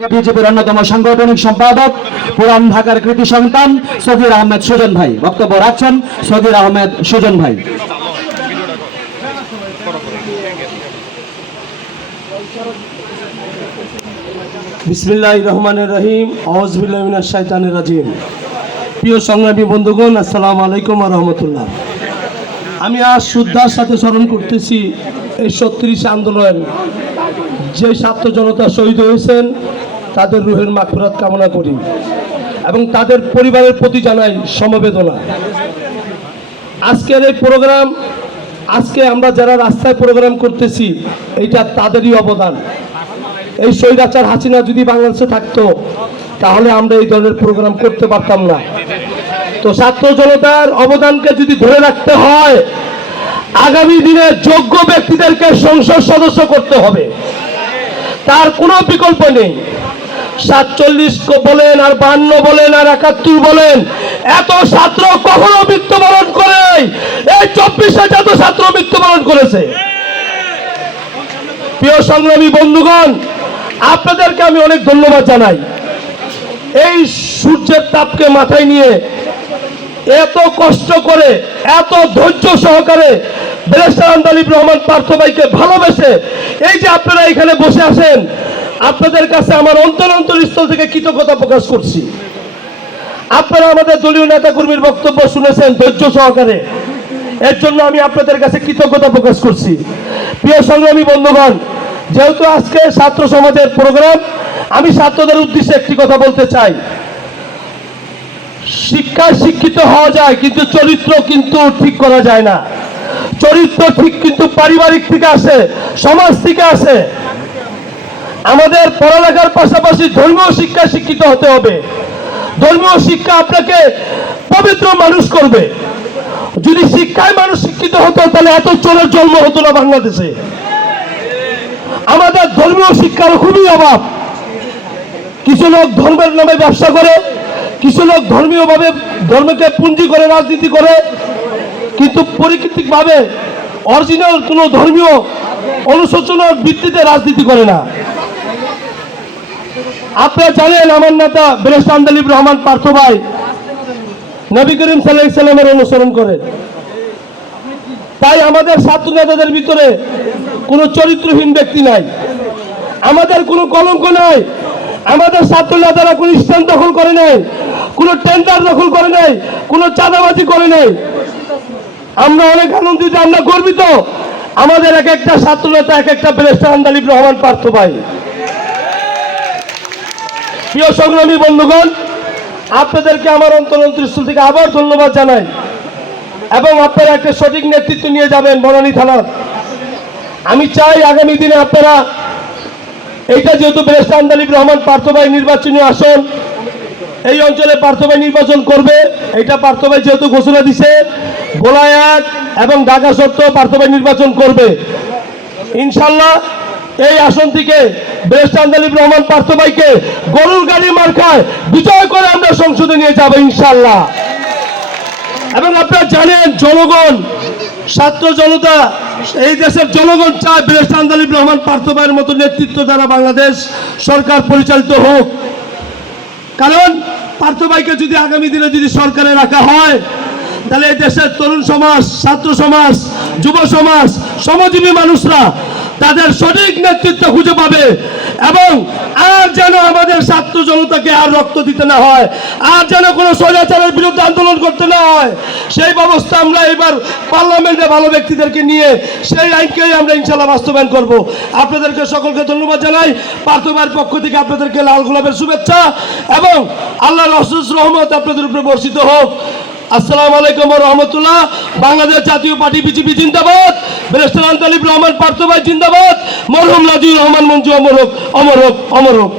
বিজেপির অন্যতম সাংগঠনিক সম্পাদক পুরান ঢাকার কৃতি সন্তান সগীর আহমেদ সুজন ভাই বক্তব্য রাখছেন। সগীর আহমেদ সুজন ভাই। বিসমিল্লাহির রহমানির রহিম। আউযু বিল্লাহি মিনাশ শাইতানির রাজিম। প্রিয় সংগ্রামী বন্ধুগণ, আসসালামু আলাইকুম ওয়া রাহমাতুল্লাহ। আমি আজ শ্রদ্ধার সাথে স্মরণ করতেছি এই ৩৬ আন্দোলন যে ছাত্র জনতা শহীদ হয়েছেন তাদের রুহের মাগফিরাত কামনা করি এবং তাদের পরিবারের প্রতি জানাই সমবেদনা। আজকের এই প্রোগ্রাম, আজকে আমরা যারা রাস্তায় প্রোগ্রাম করতেছি, এইটা তাদেরই অবদান। এই স্বৈরাচার হাসিনা যদি বাংলাদেশে থাকতো তাহলে আমরা এই ধরনের প্রোগ্রাম করতে পারতাম না। তো ছাত্র জনতার অবদানকে যদি ধরে রাখতে হয়, আগামী দিনে যোগ্য ব্যক্তিদেরকে সংসদ সদস্য করতে হবে, তার কোনো বিকল্প নেই। ৪৭ বলেন আর ৫২ বলেন আর ৭১ বলেন, এত ছাত্র কখনো মৃত্যুবরণ করে এই ২৪ এত ছাত্র মৃত্যুবরণ করেছে। প্রিয় সংগ্রামী বন্ধুগণ, আপনাদেরকে আমি অনেক ধন্যবাদ জানাই। এই সূর্যের তাপকে মাথায় নিয়ে এত কষ্ট করে, এত ধৈর্য সহকারে ব্যারিস্টার আন্দালিব রহমান পার্থ ভাইকে ভালোবেসে এই যে আপনারা এখানে বসে আছেন, আপনাদের কাছে আমার অন্তরস্থল থেকে কৃতজ্ঞতা প্রকাশ করছি। আপনারা আমাদের দলীয় নেতাকর্মীর বক্তব্য শুনেছেন ধৈর্য সহকারে, এর জন্য আমি আপনাদের কাছে কৃতজ্ঞতা প্রকাশ করছি। প্রিয় সংগ্রামী বন্ধুগণ, যেহেতু আজকে ছাত্র সমাজের প্রোগ্রাম, আমি ছাত্রদের উদ্দেশ্যে একটি কথা বলতে চাই। শিক্ষায় শিক্ষিত হওয়া যায়, কিন্তু চরিত্র কিন্তু ঠিক করা যায় না। চরিত্র ঠিক কিন্তু পারিবারিক থেকে আসে, সমাজ থেকে আসে। আমাদের পড়ালেখার পাশাপাশি ধর্মীয় শিক্ষায় শিক্ষিত হতে হবে। ধর্মীয় শিক্ষা আপনাকে পবিত্র মানুষ করবে। যদি শিক্ষায় মানুষ শিক্ষিত হতো তাহলে এত চোরের জন্ম হতো না বাংলাদেশে। আমাদের ধর্মীয় শিক্ষার খুবই অভাব। কিছু লোক ধর্মের নামে ব্যবসা করে, কিছু লোক ধর্মীয়ভাবে ধর্মকে পুঁজি করে রাজনীতি করে, কিন্তু পরিকৃতিকভাবে অরিজিনাল কোনো ধর্মীয় অনুশোচনার ভিত্তিতে রাজনীতি করে না। আপনারা জানেন আমার নেতা ব্যারিস্টার আন্দালিব রহমান পার্থ ভাই নবী করিম সাল্লাল্লাহু আলাইহি সাল্লামের অনুসরণ করে। তাই আমাদের ছাত্র নেতাদের ভিতরে কোনো চরিত্রহীন ব্যক্তি নাই, আমাদের কোনো কলঙ্ক নাই। আমাদের ছাত্র নেতারা কোনো স্থান দখল করে নাই, কোনো টেন্ডার দখল করে নাই, কোনো চাঁদাবাজি করে নাই। আমরা অনেক আনন্দিত, আমরা গর্বিত। আমাদের এক একটা ছাত্র নেতা এক একটা ব্যারিস্টার আন্দালিব রহমান পার্থ ভাই। প্রিয় সংগ্রামী বন্ধুগণ, আপনাদেরকে আমার অন্তরস্থল থেকে আবার ধন্যবাদ জানাই এবং আপনারা একটা সঠিক নেতৃত্ব নিয়ে যাবেন বনানী থানার। আমি চাই আগামী দিনে আপনারা, এইটা যেহেতু ব্যারিস্টার আন্দালিব রহমান পার্থ ভাই নির্বাচনী আসন, এই অঞ্চলে পার্থ ভাই নির্বাচন করবে। এইটা পার্থ ভাই যেহেতু ঘোষণা দিছে, গোলায়াত এবং ঢাকা সত্ত্বেও পার্থ ভাই নির্বাচন করবে ইনশাল্লাহ। এই আসন থেকে ব্যারিস্টার আন্দালিব রহমান পার্থ ভাইকে গরুর গাড়ি মার্কায় বিজয় করে আমরা সংসদে নিয়ে যাব ইনশাল্লাহ। এবং আপনারা জানেন, জনগণ, ছাত্র জনতা, এই দেশের জনগণ চায় ব্যারিস্টার আন্দালিব রহমান পার্থ ভাইয়ের মতো নেতৃত্ব দ্বারা বাংলাদেশ সরকার পরিচালিত হোক। কারণ পার্থ ভাইকে যদি আগামী দিনে যদি সরকারে রাখা হয়, তাহলে এই দেশের তরুণ সমাজ, ছাত্র সমাজ, যুব সমাজ, শ্রমজীবী মানুষরা তাদের সঠিক নেতৃত্ব খুঁজে পাবে এবং আর যেন আমাদের ছাত্র জনতাকে আর রক্ত দিতে না হয়, আর যেন কোনো স্বৈরাচারের বিরুদ্ধে আন্দোলন করতে না হয়, সেই ব্যবস্থা আমরা এবার পার্লামেন্টে ভালো ব্যক্তিদেরকে নিয়ে সেই আইনকেই আমরা ইনশাল্লাহ বাস্তবায়ন করব। আপনাদেরকে সকলকে ধন্যবাদ জানাই। পার্থ ভাইয়ের পক্ষ থেকে আপনাদেরকে লাল গোলাপের শুভেচ্ছা এবং আল্লাহর অশেষ রহমত আপনাদের উপরে বর্ষিত হোক। আসসালামু আলাইকুম ওয়া রাহমাতুল্লাহ। বাংলাদেশ জাতীয় পার্টি বিজেপি জিন্দাবাদ। ব্যারিস্টার আন্দালিব রহমান পার্থ ভাই জিন্দাবাদ। মরহুম নাজির রহমান মঞ্জু অমর হোক, অমর হোক, অমর হোক।